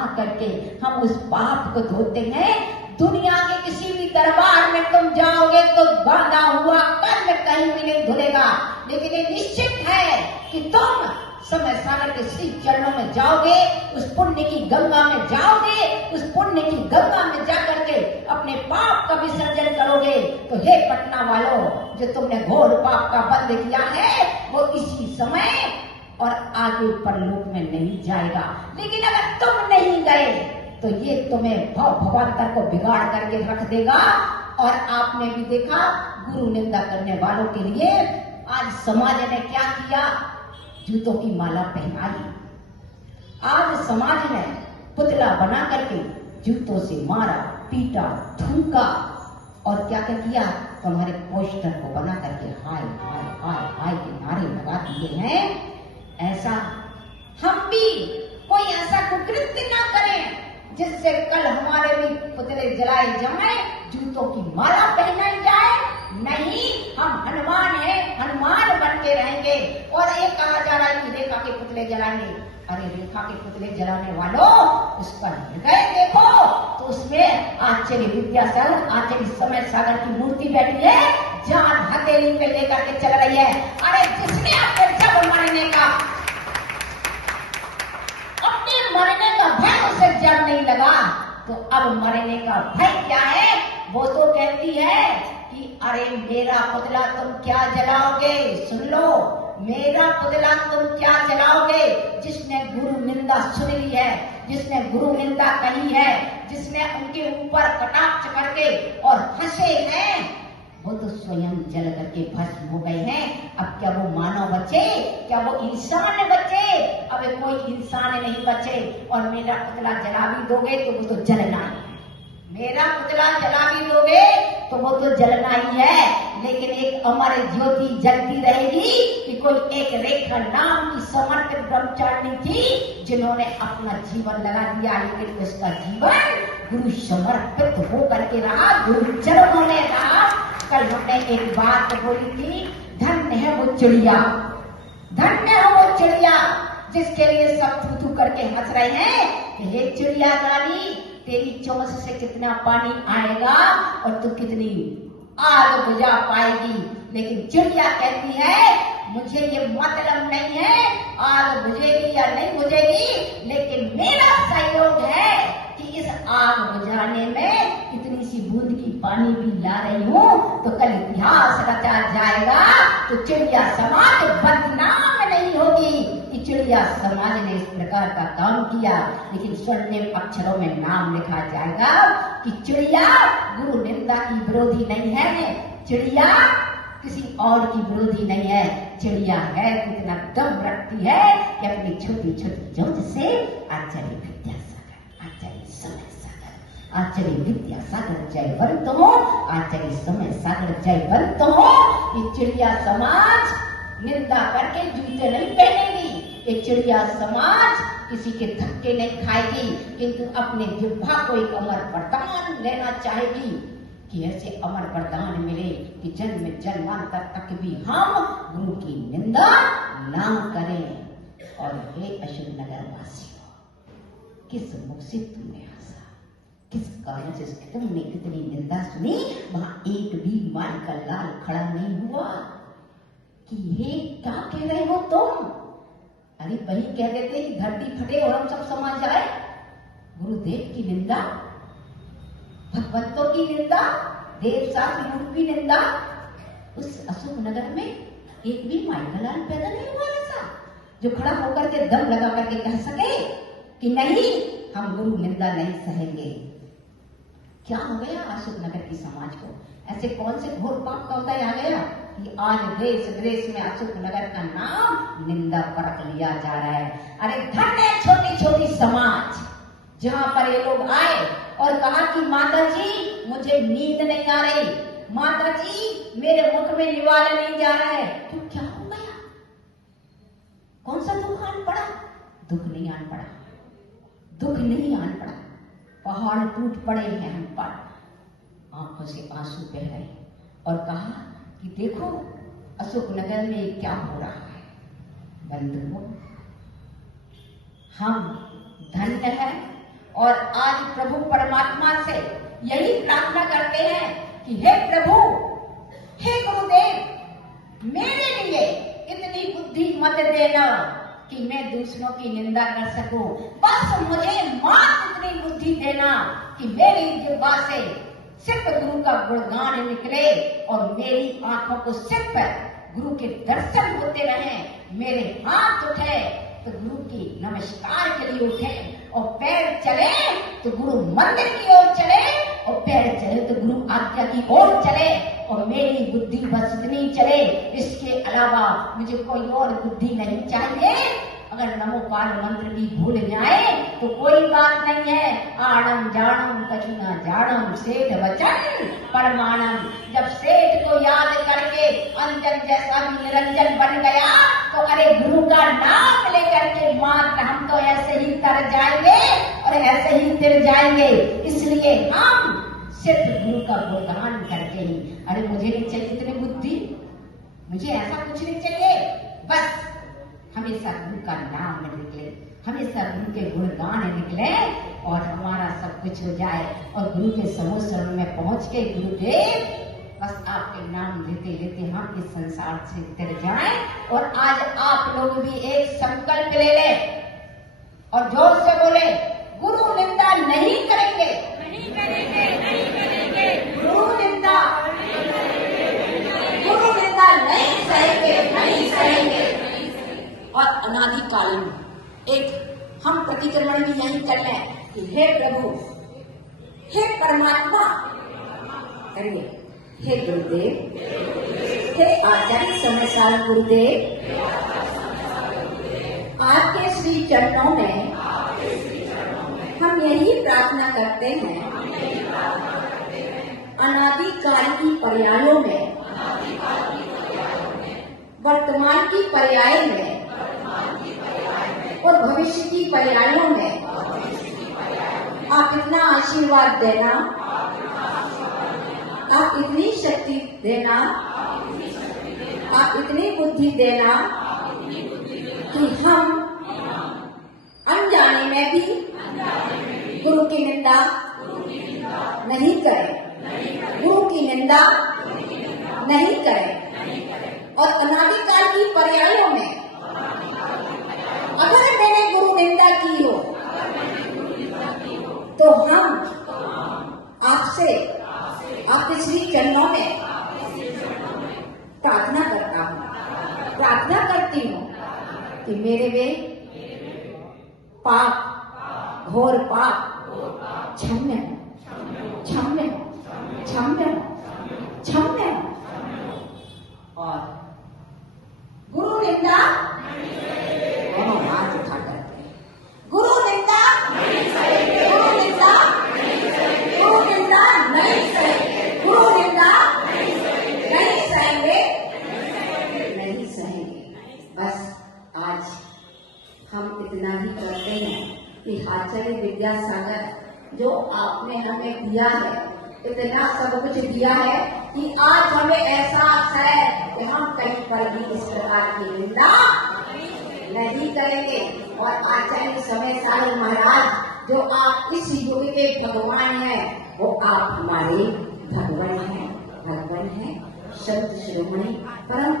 आकर के हम उस पाप को धोते हैं। दुनिया के किसी भी दरबार में तुम जाओगे तो बांधा हुआ कर्म कहीं भी नहीं धुलेगा, लेकिन ये निश्चित है कि तुम समय सागर के श्री चरणों में जाओगे, उस पुण्य की गंगा में जाओगे, उस पुण्य की गंगा में जाकर के अपने पाप का विसर्जन करोगे। तो हे पटना वालों, जो तुमने घोर पाप का बंध किया है वो इसी समय और आगे परलोक में नहीं जाएगा। लेकिन अगर तुम नहीं गए तो ये तुम्हें भवांतर को बिगाड़ करके रख देगा। और आपने भी देखा गुरु निंदा करने वालों के लिए आज समाज ने क्या किया, जूतों की माला पहनाई। आज समाज ने पुतला बना करके जूतों से मारा, पीटा, थूका और क्या क्या किया, तुम्हारे पोस्टर को बना करके हाय हाय हाय हाय के नारे लगा दिए हैं। ऐसा हम भी कोई ऐसा कुकृत्य ना करें जिससे कल हमारे भी पुतले जलाए जाए, जूतों की माला पहनाई जाए। नहीं, हम हनुमान हैं, हनुमान बन के रहेंगे। और एक कहा जा रहा है कि रेखा के पुतले जलाएंगे। अरे रेखा के पुतले जलाने वालों, उसका हृदय देखो तो उसमें आचार्य विद्यासागर, आचार्य समय सागर की मूर्ति बैठी है, जान हथेली पे लेकर के चल रही है। अरे जिसने आपको जब मरने का भय उसे जब नहीं लगा तो अब मरने का भय क्या है। वो तो कहती है कि अरे मेरा पुतला तुम क्या जलाओगे, सुन लो, मेरा पुतला तुम क्या जलाओगे। जिसने गुरु निंदा सुन ली है, जिसने गुरु निंदा कही है, जिसने उनके ऊपर कटाक्ष करके और हंसे हैं, वो तो स्वयं जल करके भस्म हो गए हैं। अब क्या वो मानव बचे, क्या वो इंसान बचे? अब कोई इंसान नहीं बचे। और मेरा पुतला जला भी दोगे तो वो तो जलना ही है, मेरा पुतला जला भी दोगे तो वो तो जलना ही है। लेकिन एक अमर ज्योति जलती रहेगी कि कोई एक रेखा नाम की समर्पित ब्रह्मचारिणी थी जिन्होंने अपना जीवन लगा दिया, लेकिन उसका जीवन गुरु समर्पित होकर के रहा, गुरु चरणों में रहा। कल हमने एक बात बोली थी, धन्य है वो चिड़िया, धन्य है वो चिड़िया जिसके लिए सब थू थू करके हंस रहे हैं कि हे चिड़िया रानी, तेरी चोंच से कितना पानी आएगा और तू कितनी आग बुझा पाएगी। लेकिन चिड़िया कहती है मुझे ये मतलब नहीं है आग बुझेगी या नहीं बुझेगी, लेकिन मेरा सहयोग है कि इस आग बुझाने में इतनी सी बूंद की पानी भी ला रही हूँ, तो कल इतिहास रचा जाएगा तो चिड़िया समाज बदनाम नहीं होगी कि चिड़िया समाज ने इस प्रकार का काम किया। लेकिन स्वर्णिम अक्षरों में नाम लिखा जाएगा कि चिड़िया गुरु निंदा की विरोधी नहीं है, चिड़िया किसी और की विरोधी नहीं है। चिड़िया है कितना दम रखती है कि अपनी छोटी छोटी चोंच से आचार्य विद्यासागर, आचार्य समय सागर, आचार्य विद्यासागर जयवंत हो, आचार्य समय सागर जयवंत हो। ये चिड़िया समाज निंदा करके जूते नहीं पहनेगी, ये चिड़िया समाज किसी के धक्के नहीं खाएगी, किंतु अपने जिह्वा को एक अमर वरदान लेना चाहेगी कि ऐसे अमर वरदान मिले कि जन्म जन्मांतर तक भी हम गुरु की निंदा ना करें। और हे अशोक नगर वासियों, किस मुख से तुमने हंसा, किस कारण से तुमने कितनी निंदा सुनी, वहां एक भी माई का लाल खड़ा नहीं हुआ कि हे क्या कह रहे हो तुम। अरे वही कह देते कि धरती फटे और हम सब समा जाए। गुरुदेव की निंदा, भगवंतों की निंदा, देव शास्त्र रूप की निंदा, उस अशोक नगर में एक भी माई का लाल पैदा नहीं हुआ ऐसा जो खड़ा होकर के दम लगा करके कह सके कि नहीं हम गुरु निंदा नहीं सहेंगे। क्या हो गया अशोक नगर की समाज को? ऐसे कौन से घोर पाप का उदय आ गया कि आज देश विदेश में अशोक नगर का नाम निंदा परख लिया जा रहा है। अरे धन्य छोटी छोटी समाज जहां पर ये लोग आए और कहा कि माता जी मुझे नींद नहीं आ रही, माता जी मेरे मुख में निवाला नहीं जा रहा है। तो क्या हो गया? कौन सा दुख आन पड़ा? दुख नहीं आन पड़ा, दुख नहीं आन पड़ा, पहाड़ टूट पड़े हैं हम पर, आंखों से आंसू बह रहे और कहा कि देखो अशोक नगर में क्या हो रहा है। बंधुओं, हम धन्य है और आज प्रभु परमात्मा से यही प्रार्थना करते हैं कि हे प्रभु, हे गुरुदेव, मेरे लिए इतनी बुद्धि मत देना कि मैं दूसरों की निंदा कर सकूं। बस मुझे मात्र इतनी बुद्धि देना कि मेरी जिह्वा से सिर्फ गुरु का गुणगान निकले और मेरी आंखों को सिर्फ गुरु के दर्शन होते रहे। मेरे हाथ उठे तो गुरु की नमस्कार के लिए उठे, और पैर चले तो गुरु मंदिर की ओर चले, और पैर चले तो गुरु आज्ञा की ओर चले, और मेरी बुद्धि बस इतनी चले। इसके अलावा मुझे कोई और बुद्धि नहीं चाहिए। अगर नमो पाल मंत्र भी भूल जाए तो कोई बात नहीं है। आड़म जाणम कछु न जाणम सेठ वचन परमाणम। जब सेठ को याद करके अंजन जैसा भी निरंजन बन गया तो अरे गुरु का नाम लेकर के मात्र हम तो ऐसे ही तर जाएंगे और ऐसे ही तिर जाएंगे। इसलिए हम सिर्फ गुरु का गुणगान करके ही, अरे मुझे नहीं चाहिए इतनी बुद्धि, मुझे ऐसा कुछ नहीं चाहिए। बस हमेशा गुरु का नाम निकले, हमेशा गुरु के गुणगान निकले और हमारा सब कुछ हो जाए। और गुरु के समूह शरण में पहुंच के गुरुदेव बस आपके नाम लेते लेते हम इस संसार से उतर जाएं। और आज आप लोग भी एक संकल्प ले लें और जोर से बोले, गुरु निंदा नहीं करेंगे, नहीं करेंगे, नहीं करेंगे। गुरु निंदा नहीं सहेंगे, नहीं सहेंगे। और अनादिकालीन एक हम प्रतिक्रमण भी यही कर लें कि हे प्रभु, हे परमात्मा, करिए, हे गुरुदेव, हे आचार्य समय गुरुदेव, आपके श्री चरणों में हम यही प्रार्थना करते हैं, अनादिकाल की पर्यायों में, वर्तमान की पर्याय में और भविष्य की पर्यायों में आप इतना आशीर्वाद देना, आप इतनी शक्ति देना, आप इतनी बुद्धि देना कि हम अनजाने में भी गुरु की निंदा नहीं करें, गुरु की निंदा नहीं करें। और अनादिकाल की पर्यायों में अगर मैंने गुरु निंदा की हो तो हम आपसे, आपके श्री चरणों में प्रार्थना करता हूँ, प्रार्थना करती हूँ कि मेरे वे पाप, घोर पाप क्षम्य हो, क्षम्य हो, क्षम्य हो, क्षम्य हो। और गुरु निंदा दोनों हाथ उठा करके, गुरु निंदा नहीं सहेंगे, गुरु निंदा नहीं सहेंगे, गुरु निंदा नहीं सहेंगे, गुरु निंदा नहीं सहेंगे, नहीं सहेंगे। बस आज हम इतना ही करते हैं कि आचार्य विद्यासागर जो आपने हमें दिया है, इतना सब कुछ दिया है कि आज हमें एहसास है कि हम कहीं पर भी इस प्रकार की निंदा नहीं करेंगे। और आचार्य समय साई महाराज जो आप इस युग के भगवान हैं, वो आप हमारे भगवान हैं, भगवान हैं, संत शिरोमणि परम